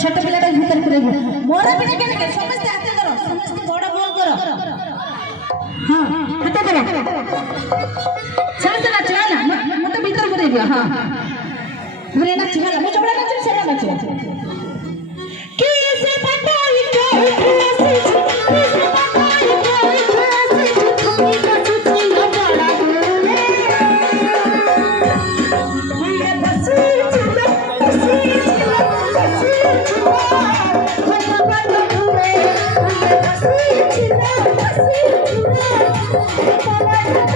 छोट पिलाटा भीतर पुरे मोर पिना के समस्त हाथ करो समस्त बड़ गोल करो हां हाथ करो शांत नाच ना मत भीतर पुरे दियो हां हमरे नाच वाला मैं चबड़ा नाच से नाच के से पटाई के Thank you.